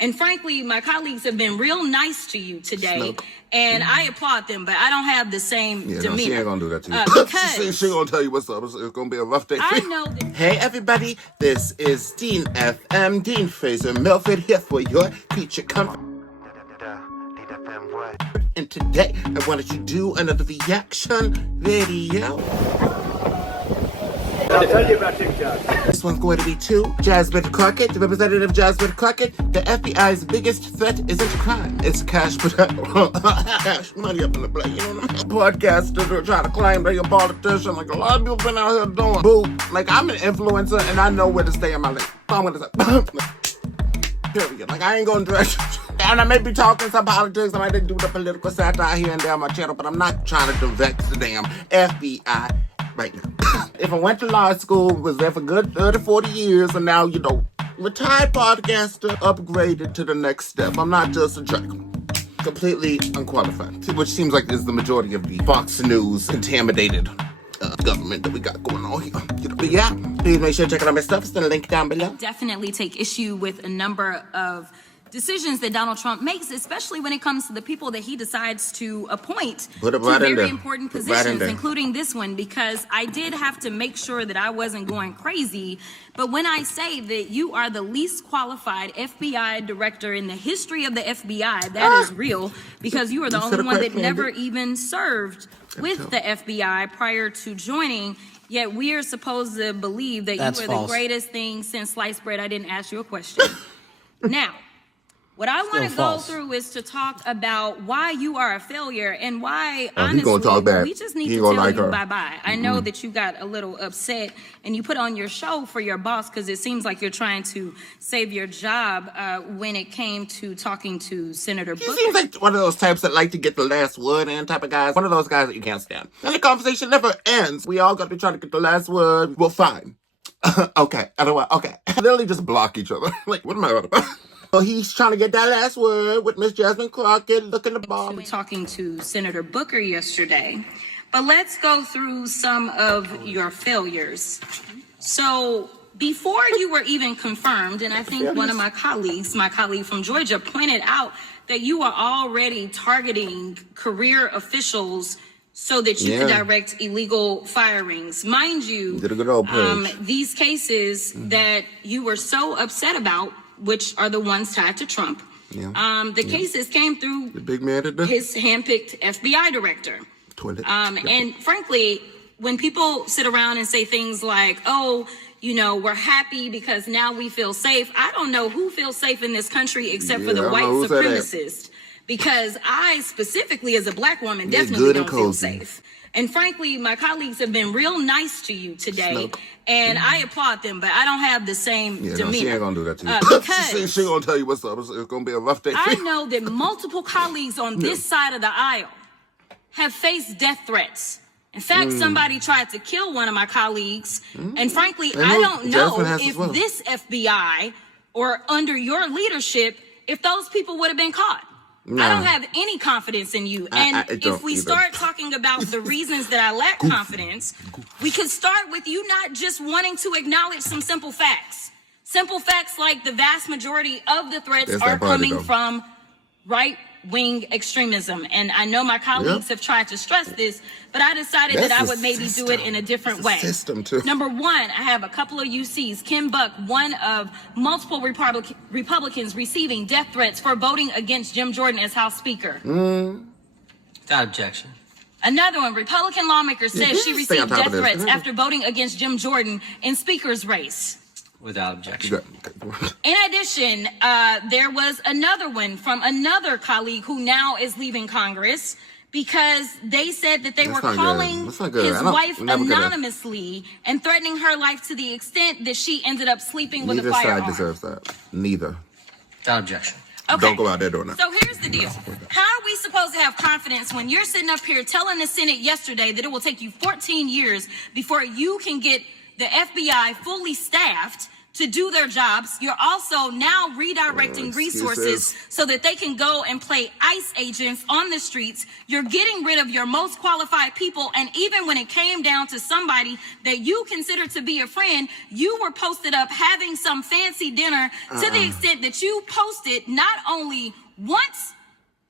And frankly, my colleagues have been real nice to you today, and I applaud them, but I don't have the same demeanor. No, she ain't gonna do that to you. Because she gonna tell you what's up. It's gonna be a rough day for I you. know that. Hey everybody, this is Dean FM, Dean Fraser Milford here for your feature comfort. And today, I wanted to do another reaction video. I'll tell you about TikTok. This one's going to be to Jasmine Crockett, the representative Jasmine Crockett. The FBI's biggest threat isn't crime, it's cash Patel. Cash money up in the play, you know what I mean? Podcasters are trying to claim they're a politician, like a lot of people been out here doing. Boo, like I'm an influencer and I know where to stay in my lane. I'm gonna say, period. Like I ain't gonna direct you. And I may be talking some politics, I might do the political satire here and there on my channel, but I'm not trying to direct the damn FBI right now. If I went to law school, was there for good 30, 40 years, and now, you know, retired podcaster, upgraded to the next step. I'm not just a jerk. Completely unqualified. Which seems like is the majority of the Fox News contaminated government that we got going on here. You know, but yeah, please make sure to check out my stuff. It's in the link down below. Definitely take issue with a number of decisions that Donald Trump makes, especially when it comes to the people that he decides to appoint to very important positions, including this one, because I did have to make sure that I wasn't going crazy. But when I say that you are the least qualified FBI director in the history of the FBI, that is real, because you are the only one that never even served with the FBI prior to joining. Yet we are supposed to believe that you are the greatest thing since sliced bread. I didn't ask you a question. Now, what I want to go through is to talk about why you are a failure and why, honestly, we just need to tell you bye-bye. I know that you got a little upset and you put on your show for your boss because it seems like you're trying to save your job when it came to talking to Senator Booker. He seems like one of those types that like to get the last word in type of guys. One of those guys that you can't stand. And the conversation never ends. We all got to be trying to get the last word. Well, fine. Okay. Otherwise, okay. Literally just block each other. Like, what am I about? So he's trying to get that last word with Miss Jasmine Crockett looking the ball. Talking to Senator Booker yesterday. But let's go through some of your failures. So before you were even confirmed, and I think one of my colleague from Georgia pointed out that you are already targeting career officials so that you can direct illegal firings. Mind you, did a good old these cases that you were so upset about, which are the ones tied to Trump. The cases came through the big man his handpicked FBI director. And frankly, when people sit around and say things like, oh, you know, we're happy because now we feel safe. I don't know who feels safe in this country except for the white supremacist. Because I specifically, as a black woman, definitely don't feel safe. And frankly, my colleagues have been real nice to you today, and I applaud them, but I don't have the same demeanor. No, she ain't gonna do that to you. Because she gonna tell you what's up. It's gonna be a rough day. I know that multiple colleagues on this side of the aisle have faced death threats. In fact, somebody tried to kill one of my colleagues, and frankly, I don't know if this FBI or under your leadership, if those people would have been caught. I don't have any confidence in you. And if we start talking about the reasons that I lack confidence, we could start with you not just wanting to acknowledge some simple facts. Simple facts like the vast majority of the threats are coming from right-wing extremism. And I know my colleagues have tried to stress this, but I decided that I would maybe do it in a different way. Number one, I have a couple of UCs. Kim Buck, one of multiple Republicans receiving death threats for voting against Jim Jordan as House Speaker. Without objection. Another one, Republican lawmaker says she received death threats after voting against Jim Jordan in Speaker's race. Without objection. In addition, there was another one from another colleague who now is leaving Congress because they said that they were calling his wife anonymously and threatening her life to the extent that she ended up sleeping with a firearm. Neither side deserves that. Neither. Without objection. Okay. Don't go out there doing that. So here's the deal. How are we supposed to have confidence when you're sitting up here telling the Senate yesterday that it will take you 14 years before you can get the FBI fully staffed to do their jobs. You're also now redirecting resources so that they can go and play ICE agents on the streets. You're getting rid of your most qualified people. And even when it came down to somebody that you consider to be a friend, you were posted up having some fancy dinner to the extent that you posted not only once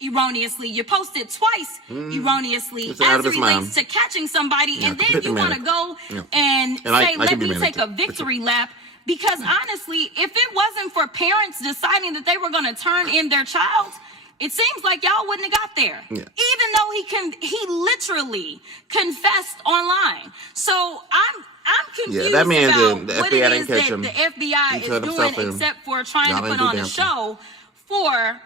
erroneously, you posted twice erroneously as it relates to catching somebody, and then you want to go and say, let me take a victory lap. Because honestly, if it wasn't for parents deciding that they were going to turn in their child, it seems like y'all wouldn't have got there. Yeah. Even though he literally confessed online. So I'm confused about what it is that the FBI is doing, except for trying to put on a show for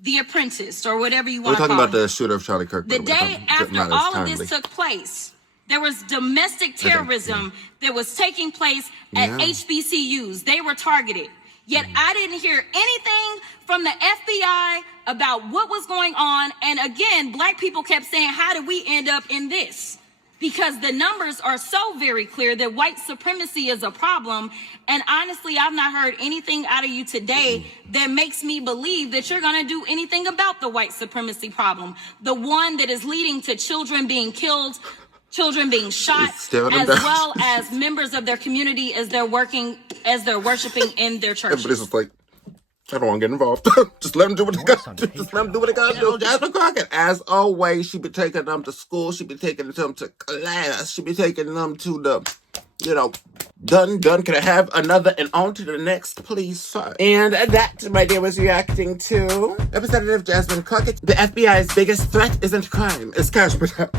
The Apprentice, or whatever you want to call it. We're talking about the shooter of Charlie Kirk. The day after all of this took place, there was domestic terrorism that was taking place at HBCUs. They were targeted. Yet I didn't hear anything from the FBI about what was going on. And again, black people kept saying, how did we end up in this? Because the numbers are so very clear that white supremacy is a problem. And honestly, I've not heard anything out of you today that makes me believe that you're going to do anything about the white supremacy problem. The one that is leading to children being killed, children being shot, as well as members of their community as they're worshiping in their churches. Everybody's just like, I don't want to get involved. Just let them do what they got. Just let them do what they got to do. Jasmine Crockett, as always, she be taking them to school. She be taking them to class. She be taking them to the, done. Can I have another and on to the next, please, sir? And that, my dear, was reacting to Representative Jasmine Crockett. The FBI's biggest threat isn't crime. It's cash Patel.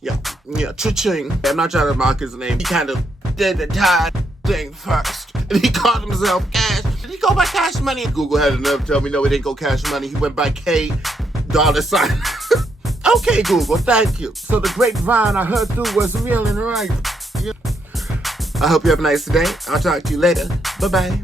Yeah, cha-ching. I'm not trying to mock his name. He kind of did the entire thing first. And he called himself Cash. Did he go by Cash Money? Google had enough to tell me, no, he didn't go Cash Money. He went by K$. Okay, Google, thank you. So the grapevine I heard through was real and right. I hope you have a nice day. I'll talk to you later. Bye-bye.